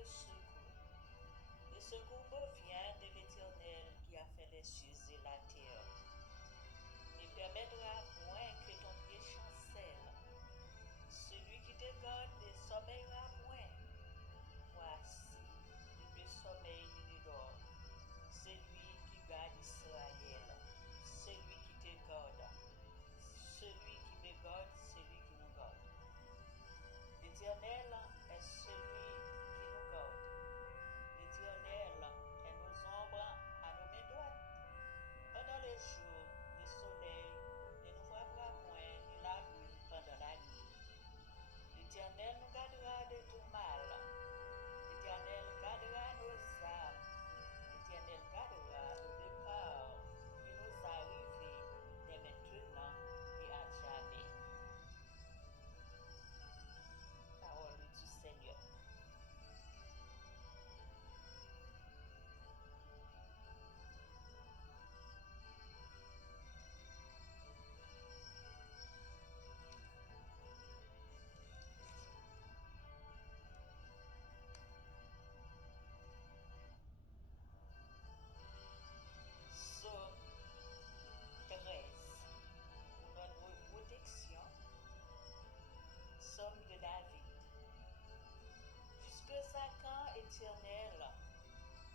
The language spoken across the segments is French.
le secours. Le secours me vient de l'Éternel qui a fait les cieux et la terre. Ne permettra point que ton pied chancelle. Celui qui te garde ne sommeillera point. Voici, il ne sommeille ni ne dort. Celui qui garde Israël, celui qui te garde, celui qui me garde, celui qui nous garde. L'Éternel est celui qui nous garde. L'Éternel est nos ombres à nos mains droites. Pendant le jour, le soleil ne nous frappera point, ni la lune pendant la nuit. L'Éternel nous gardera de tout mal. L'Éternel gardera nos âmes. L'Éternel gardera nos départs et nos arrivées dès maintenant et à jamais. Parole du Seigneur. Psaume 13. Pour notre protection. Psaume de David. Jusque à quand, Éternel,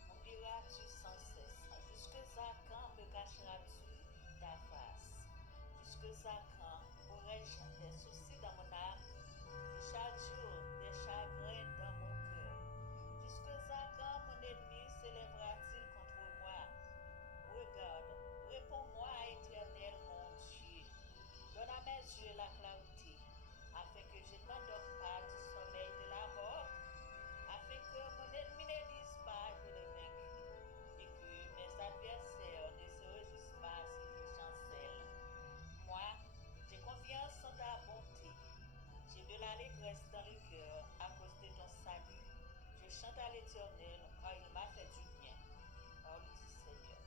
m'oublieras-tu sans cesse? Jusque à quand me cacheras-tu ta face? Jusque à quand aurais-je des soucis dans mon âme, et chaque jour des chagrins dans mon cœur? Jusque à quand mon ennemi s'élèvera-t-il contre moi? Regarde, réponds-moi, Éternel mon Dieu. Donne à mes yeux la clarté, afin que je ne m'endorme pas du sommeil de la mort, afin que mon ennemi ne dise pas je l'ai vaincu, et que mes adversaires ne se réjouissent pas si je chancelle. Moi, j'ai confiance en ta bonté. J'ai de l'allégresse dans le cœur à cause de ton salut. Je chante à l'Éternel car il m'a fait du bien. Parole du Seigneur.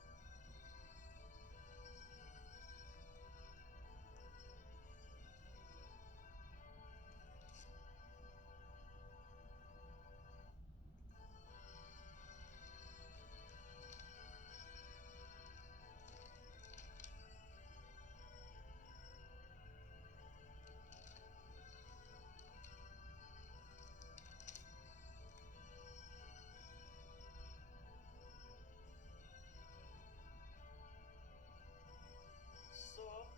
Psaume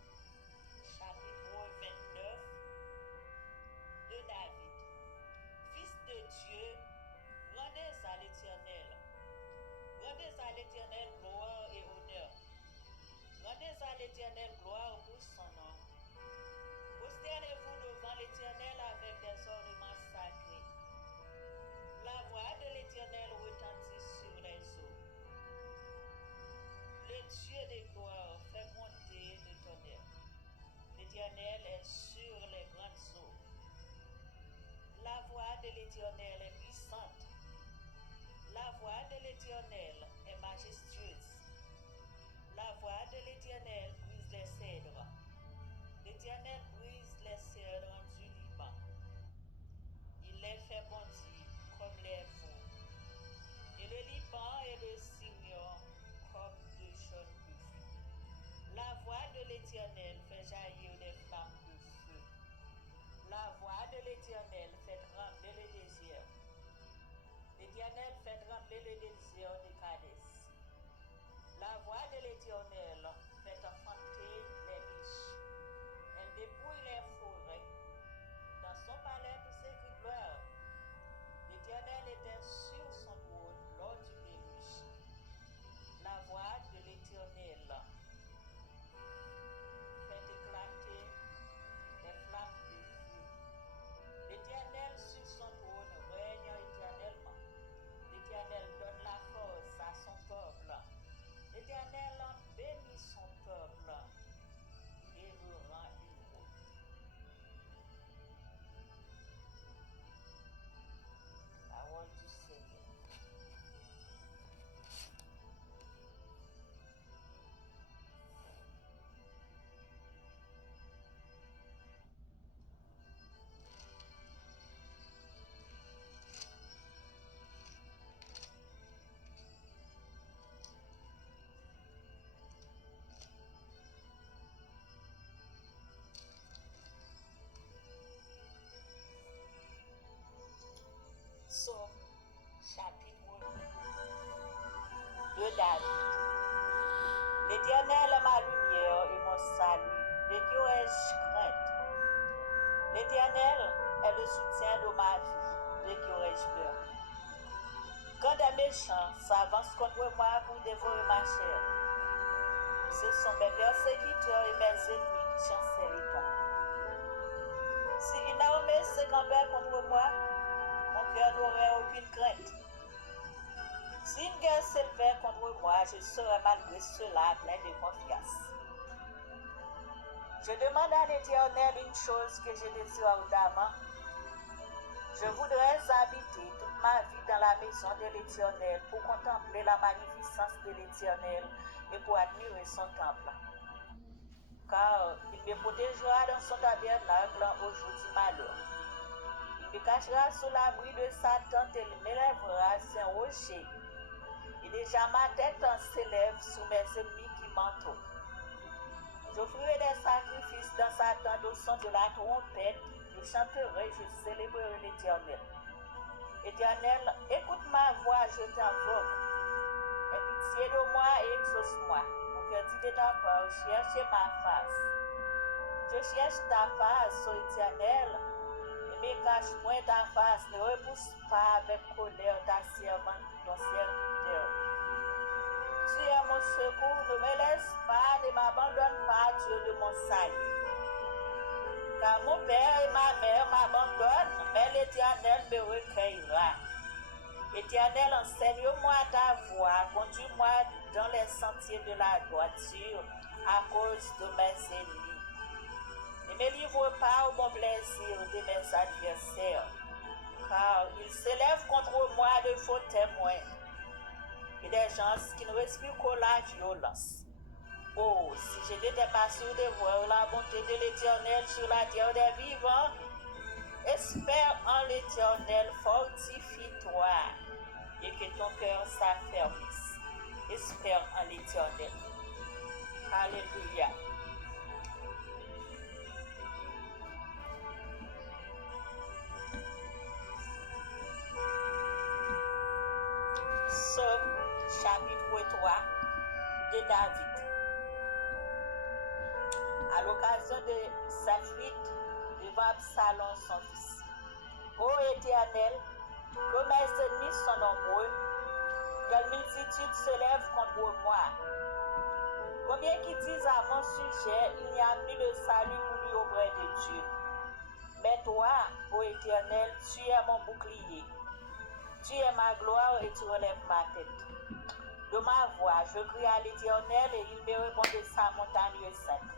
chapitre 29 de David. Fils de Dieu, rendez à l'Éternel. Rendez à l'Éternel gloire et honneur. Rendez à l'Éternel gloire pour son nom. Prosternez-vous devant l'Éternel avec des ornements sacrés. La voix de l'Éternel retentit sur les eaux. Le Dieu de gloire fait monter le tonnerre. L'Éternel est sur les grandes eaux. La voix de l'Éternel est puissante. La voix de l'Éternel est majestueuse. La voix de l'Éternel brise les cèdres. L'Éternel brise les cèdres du Liban. Il les fait bondir comme les veaux. Et le Liban et le Sirion comme de jeunes buffles. La voix de l'Éternel fait jaillir des flammes de feu. La voix de l'Éternel fait trembler le désert. L'Éternel fait trembler le désert de Kadès. La voix de l'Éternel fait enfanter les biches. Elle dépouille les forêts. Dans son palais, tout s'écrit gloire. L'Éternel était sur son trône lors du déluge. La voix de l'Éternel fait éclater les flammes de feu. L'Éternel sur son trône règne éternellement. L'Éternel donne la force à son peuple. L'Éternel bénit son peuple et le rend heureux. Parole du Seigneur. L'Éternel est ma lumière et mon salut. De qui aurais-je crainte? L'Éternel est le soutien de ma vie. De qui aurais-je peur? Quand des méchants s'avancent contre moi pour dévorer ma chair, ce sont mes persécuteurs et mes ennemis qui chancellent et tombent. Si une armée se campait contre moi, mon cœur n'aurait aucune crainte. Si une guerre s'élevait contre moi, je serais malgré cela plein de confiance. Je demande à l'Éternel une chose que je désire ardemment. Je voudrais habiter toute ma vie dans la maison de l'Éternel pour contempler la magnificence de l'Éternel et pour admirer son temple. Car il me protégera dans son tabernacle au jour du malheur. Il me cachera sous l'abri de sa tente et il m'élèvera sur un rocher. Et déjà ma tête s'élève sous mes ennemis qui m'entourent. J'offrirai des sacrifices dans sa tente au son de la trompette. Je chanterai, je célébrerai l'Éternel. Éternel, écoute ma voix, je t'invoque. Aie pitié de moi et exauce-moi. Mon cœur dit de ta part, cherchez ma face. Je cherche ta face, ô Éternel, et me cache point ta face. Ne repousse pas avec colère ta servante, ton serviteur. Tu es mon secours, ne me laisse pas, ne m'abandonne pas, Dieu de mon salut. Car mon père et ma mère m'abandonnent, mais l'Éternel me recueillera. Éternel, enseigne-moi ta voie, conduis-moi dans les sentiers de la droiture à cause de mes ennemis. Ne me livre pas au bon plaisir de mes adversaires, car ils s'élèvent contre moi de faux témoins et des gens qui ne respirent que la violence. Oh, si je n'étais pas sûr de voir la bonté de l'Éternel sur la terre des vivants, espère en l'Éternel, fortifie-toi et que ton cœur s'affermisse. Espère en l'Éternel. Alléluia. Psaume chapitre 3 de David. À l'occasion de sa fuite devant Absalom son fils. Ô Éternel, que mes ennemis sont nombreux, quelle multitude se lève contre moi. Combien qui disent à mon sujet, il n'y a plus de salut pour lui auprès de Dieu. Mais toi, ô Éternel, tu es mon bouclier. Tu es ma gloire et tu relèves ma tête. De ma voix, je crie à l'Éternel et il me répond de sa montagne sainte.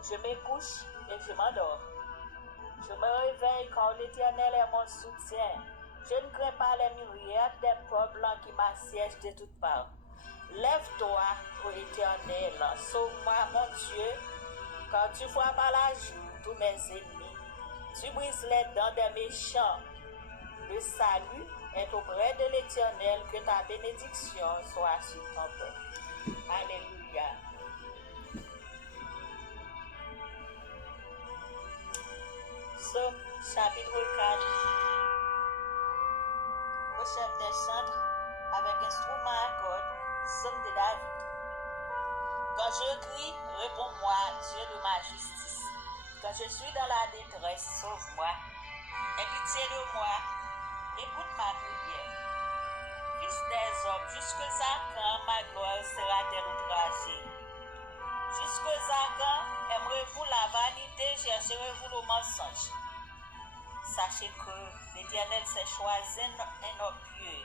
Je me couche et je m'endors. Je me réveille quand l'Éternel est mon soutien. Je ne crains pas les myriades des peuples qui m'assiègent de toutes parts. Lève-toi, ô Éternel, sauve-moi, mon Dieu, car tu frappes à la joue tous mes ennemis. Tu brises les dents des méchants. Le salut est auprès de l'Éternel, que ta bénédiction soit sur ton peuple. Alléluia. Psaume chapitre 4. Au chef des chantres, avec instrument à cordes, psaume de David. Quand je crie, réponds-moi, Dieu de ma justice. Quand je suis dans la détresse, sauve-moi. Aie pitié de moi, écoute ma prière. Fils des hommes, jusqu'à quand ma gloire sera-t-elle outragée? Jusqu'à quand aimerez-vous la vanité, chercherez-vous le mensonge? Sachez que l'Éternel s'est choisi un homme pieux.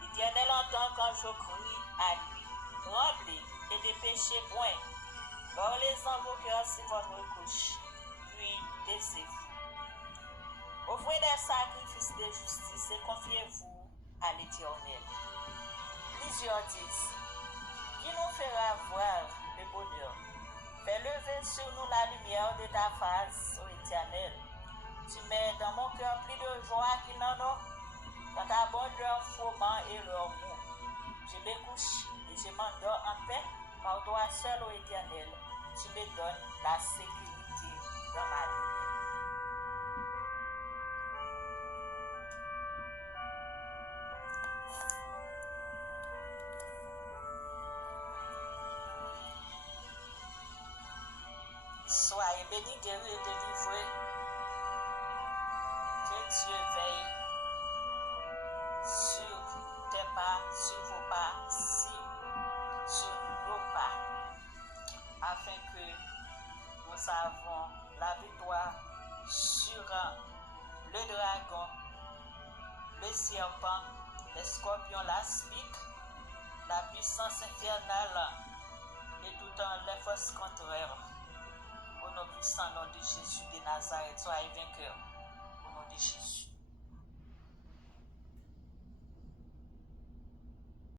L'Éternel entend quand je crie à lui. Tremblez et dépêchez point. Gardez en vos cœurs sur votre couche, puis taisez-vous. Offrez des sacrifices de justice et confiez-vous à l'Éternel. Plusieurs disent, qui nous fera voir le bonheur? Fais lever sur nous la lumière de ta face, ô Éternel. Tu mets dans mon cœur plus de joie qu'il n'en a. Dans ta bonne leur fourment et leur mou. Je me couche et je m'endors en paix, car toi seul, ô Éternel, tu me donnes la sécurité dans ma vie. Soyez bénis, guéris et délivrés. Que Dieu veille sur tes pas, sur vos pas, sur nos pas, afin que nous avons la victoire sur le dragon, le serpent, les scorpions, l'aspic, la puissance infernale et toutes les forces contraires. Au nom puissant nom de Jésus de Nazareth, soyez vainqueurs. Au nom de Jésus.